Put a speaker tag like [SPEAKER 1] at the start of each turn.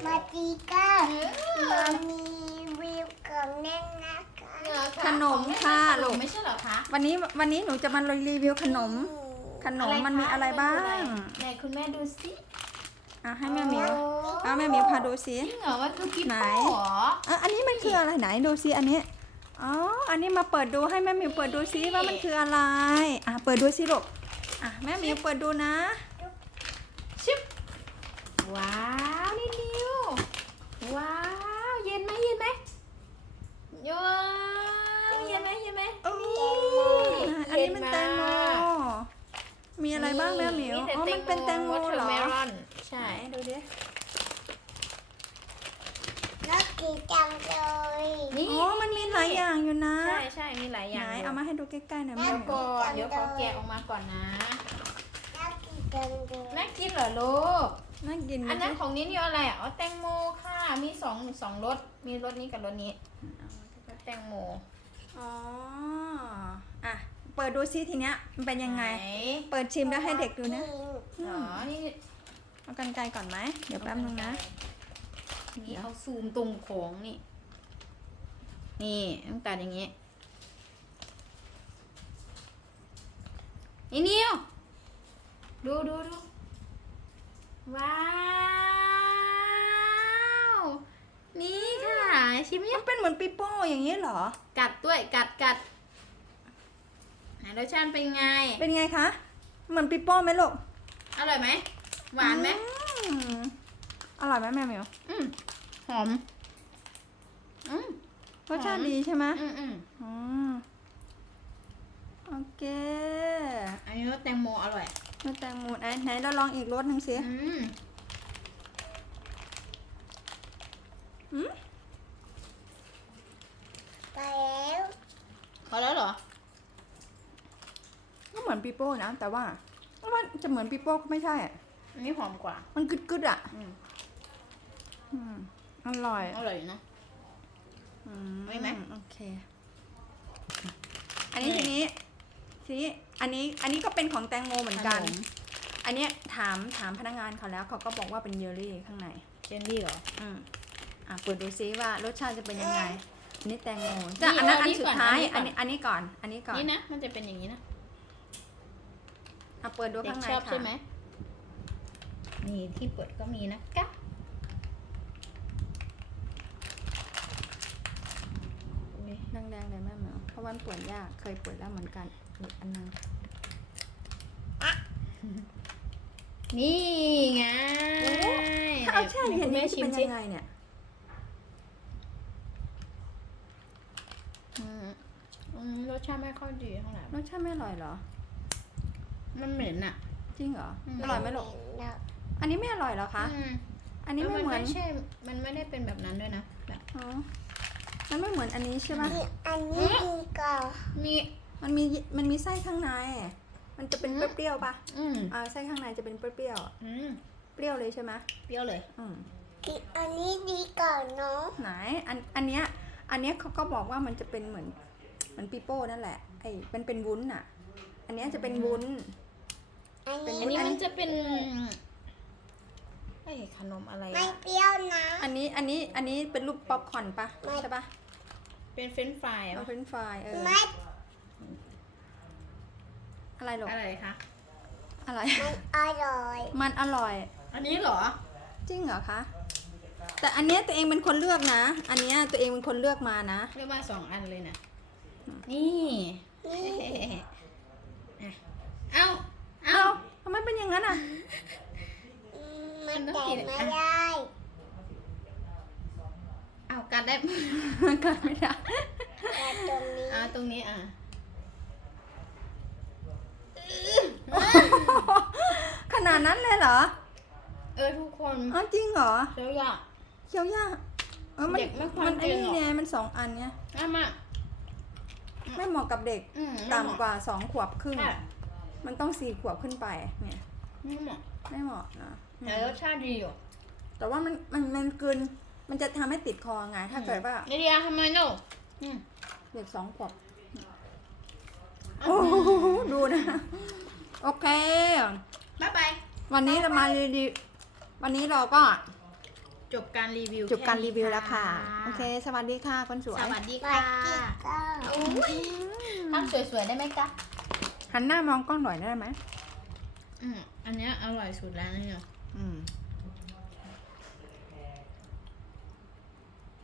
[SPEAKER 1] มาดีกันมามีวิวกับแน่นนะคะ
[SPEAKER 2] ขนมค่ะลูก
[SPEAKER 3] ไม่ใช่เหรอคะ
[SPEAKER 2] วันนี้หนูจะมารีวิวขนมมันมีอะไรบ้าง
[SPEAKER 3] ไหนคุณแม่ดูสิ
[SPEAKER 2] ให้แม่เหมียวแม่เหมียวพาดูสิ
[SPEAKER 3] จริงเหรอว่าคือกิ๊บ
[SPEAKER 2] ไหน
[SPEAKER 3] โป้เหรอ
[SPEAKER 2] อันนี้มันคืออะไรไหนดูสิอันนี้อันนี้มาเปิดดูให้แม่เหมียวเปิดดูสิว่ามันคืออะไรเปิดดูสิลูกแม่เหมียวเปิดดูนะ
[SPEAKER 3] ชิบว้าวนี่นิวว้าวเย็นไหมเย็นไหมเย็นไหมเย็นไหม
[SPEAKER 2] อันนี้มันแตงโมมีอะไรบ้างแม่เหมียวมันเป็นแตงโมเหรอ
[SPEAKER 3] ใช่
[SPEAKER 2] ดูดิ
[SPEAKER 1] น่ากินจังเลย
[SPEAKER 3] นี่
[SPEAKER 2] มันมีหลายอย่างอยู่นะ
[SPEAKER 3] ใช่มีหลายอ
[SPEAKER 2] ไหน
[SPEAKER 3] ย่าง
[SPEAKER 2] เอามาให้ดูใกล้ๆหน่อยแม่
[SPEAKER 3] เดี๋ยวก่อนเดี๋ยวขอแกะออกมาก่อนนะ
[SPEAKER 1] น่ากินจังเลย
[SPEAKER 3] น่ากินเหรอลูก
[SPEAKER 2] น่ากิน
[SPEAKER 3] อันนั้นของนี้นี่อะไรแตงโมค่ะมีสองรสมีรสนี้กับรสนี้รสแตงโม
[SPEAKER 2] เปิดดูซิทีเนี้ยมันเป็นยังไง
[SPEAKER 3] หน
[SPEAKER 2] เปิดชิมแล้วให้เด็กดูนะ
[SPEAKER 3] อ๋อนี่
[SPEAKER 2] เอากันไกลก่อนไหมเดี๋ยวแป๊บนึงนะ
[SPEAKER 3] นี่เขาซูมตรงของนี่นี่ต้องตัดอย่างงี้นี่นิวดูว้าวนี่ค่ะชิม
[SPEAKER 2] มั
[SPEAKER 3] ยัง
[SPEAKER 2] นเป็นเหมือนปีโป้อย่างนี้เหรอ
[SPEAKER 3] กัดด้วยกัดไหนรสชาติเป็นไง
[SPEAKER 2] เป็นไงคะเหมือนปีโป้ไหมลูก
[SPEAKER 3] อร่อยไหมหวานไหม
[SPEAKER 2] อร่อยไหมแม่เหมียว
[SPEAKER 3] หอม
[SPEAKER 2] รสชาติดีใช่ไหม โอเค
[SPEAKER 3] อันนี้รสแตงโมอร่อย
[SPEAKER 2] รสแตงโมไหนเราลองอีกรสหนึ่งสิ
[SPEAKER 1] ไปแล้ว
[SPEAKER 3] พอแล้วเหรอ
[SPEAKER 2] ก็เหมือนปีโป้นะแต่ว่าจะเหมือนปีโป้ก็ไม่ใช่
[SPEAKER 3] อันนี้หอมกว่า
[SPEAKER 2] มันกึดอ่ะอร่อย
[SPEAKER 3] อร่อยเนาะ ไม่ไหม
[SPEAKER 2] โอเค อันนี้ทีนี้อันนี้ก็เป็นของแตงโมเหมือนกัน อันเนี้ยถามพนักงานเขาแล้วเขาก็บอกว่าเป็นเยลลี่ข้างใน
[SPEAKER 3] เจนดี้เหรอ
[SPEAKER 2] เปิดดูซิว่ารสชาติจะเป็นยังไง อันนี้แตงโม
[SPEAKER 3] นี่
[SPEAKER 2] จะอันนั้น
[SPEAKER 3] เอา
[SPEAKER 2] อัน
[SPEAKER 3] นี่
[SPEAKER 2] สุด
[SPEAKER 3] ก่อน
[SPEAKER 2] ท้าย
[SPEAKER 3] อั
[SPEAKER 2] อั
[SPEAKER 3] น
[SPEAKER 2] น
[SPEAKER 3] นี้
[SPEAKER 2] นี้ก่อนอันนี้ก่อน
[SPEAKER 3] นี่นะมันจะเป็นอย่างนี้นะ
[SPEAKER 2] เปิดดู
[SPEAKER 3] เด็ก
[SPEAKER 2] ข้างใน
[SPEAKER 3] ชอบ
[SPEAKER 2] ค่ะ
[SPEAKER 3] ใช่ไหมนี่ที่เปิดก็มีนะกะ
[SPEAKER 2] แดงๆเลยแม่เหมียวเพราะว่าเปิดยากเคยเปิดแล้วเหมือนกันอีกอันนึง
[SPEAKER 3] นี่ไง
[SPEAKER 2] ถ้าเอาแช่เย็น
[SPEAKER 3] แม่
[SPEAKER 2] นี่จะ
[SPEAKER 3] ชิม
[SPEAKER 2] เป็น
[SPEAKER 3] สิ
[SPEAKER 2] ยังไงเนี่ย
[SPEAKER 3] รสชาติไม่ค่อยดีเท่าไหร่
[SPEAKER 2] รสชาติไม่อร่อยเหรอ
[SPEAKER 3] มันเหม็นอ่ะ
[SPEAKER 2] จริงเหรอ
[SPEAKER 3] อืม
[SPEAKER 2] อร่อยไหมลูกอันนี้ไม่อร่อยเหรอคะ อันนี้ไม่เหมือน
[SPEAKER 3] ใช่ มันไม่ได้เป็นแบบนั้นด้วยนะแบบ
[SPEAKER 2] มันไม่เหมือนอันนี้ใช่ไหม
[SPEAKER 1] อันนี้ดีกว่า
[SPEAKER 3] มี
[SPEAKER 2] มันมีไส้ข้างใน มันจะเป็นเปรี้ยวๆปะ ไส้ข้างในจะเป็นเปรี้ยวๆเปรี้ยวเลยใช่ไหม
[SPEAKER 3] เปรี้ยวเลย
[SPEAKER 1] กินอันนี้ดีกว่าเนาะ
[SPEAKER 2] ไหนอันเนี้ยเขาก็บอกว่ามันจะเป็นเหมือนปีโป้นั่นแหละมันเป็นวุ้นอ่ะ อันเนี้ยจะเป็นวุ้น
[SPEAKER 1] อัน
[SPEAKER 2] เป็น
[SPEAKER 1] นี้
[SPEAKER 3] อันนี้มันจะเป็นขนมอะไร
[SPEAKER 1] ไม่เปรี้ยวนะ
[SPEAKER 2] อันนี้เป็นรูปป๊อปคอร์นปะใช่ปะ
[SPEAKER 3] เป็นเฟรนช์ฟราย
[SPEAKER 2] เฟรนช์ฟราย
[SPEAKER 1] ไม่
[SPEAKER 2] อะไรหรอ
[SPEAKER 3] อะไรคะ
[SPEAKER 2] อะไร
[SPEAKER 1] มันอร่อย
[SPEAKER 2] มันอร่อย
[SPEAKER 3] อันนี้เหรอ
[SPEAKER 2] จริงเหรอคะ แต่อันเนี้ยตัวเองเป็นคนเลือกนะ อันเนี้ยตัวเองเป็นคนเลือกมานะ
[SPEAKER 3] เรียกว่า2 อันเลยนะนี่ เอา
[SPEAKER 2] ทำไมเป็นอย่างนั้นอ่ะ
[SPEAKER 1] มันแตกไม่ได้
[SPEAKER 3] เอากัดได้
[SPEAKER 2] เกิดไม่ได้
[SPEAKER 1] แต่ตรงนี้
[SPEAKER 3] ตรงนี้
[SPEAKER 2] ขนาดนั้นเลยเหรอ
[SPEAKER 3] ทุกคน
[SPEAKER 2] จริงเหรอ
[SPEAKER 3] เดี๋ยวอยาก
[SPEAKER 2] เคี้ยวยากมัน
[SPEAKER 3] เด็กไม่ควร
[SPEAKER 2] มันไอ้
[SPEAKER 3] กิน
[SPEAKER 2] นี่
[SPEAKER 3] หรอก
[SPEAKER 2] ไงมัน2 อันเนี้ย
[SPEAKER 3] มา
[SPEAKER 2] ไม่เหมาะกับเด็ก ต่ำกว่า2 ขวบครึ่ง
[SPEAKER 3] ใช่
[SPEAKER 2] มันต้อง4 ขวบขึ้นไป เนี่ย
[SPEAKER 3] ไม่เหมาะ
[SPEAKER 2] ไม่เหมาะนะ
[SPEAKER 3] แต่รสชาติดีอยู่
[SPEAKER 2] แต่ว่ามันกลืนมันจะทำให้ติดคอไง ถ้าเกิดว่า
[SPEAKER 3] ไอเดียทำไมเนาะ
[SPEAKER 2] เด็ก2 ขวบ โอ้โหดูนะ โอเค
[SPEAKER 3] บ๊ายบาย
[SPEAKER 2] วันนี้เรามาวันนี้เราก็
[SPEAKER 3] จบการรีวิว
[SPEAKER 2] จบการรีวิว
[SPEAKER 3] ค่
[SPEAKER 2] แล้วค่ะ โอเค สวัสดีค่ะคนสวย
[SPEAKER 3] สวัสดี
[SPEAKER 1] สวั
[SPEAKER 3] ค่ะ
[SPEAKER 1] สดีค่ะ
[SPEAKER 3] อุ้ยทำสวยๆได้ไหมจ๊ะ
[SPEAKER 2] หันหน้ามองกล้องหน่อยได้ไหม
[SPEAKER 3] อันเนี้ยอร่อยสุดแล้วเนี่ย
[SPEAKER 2] อืม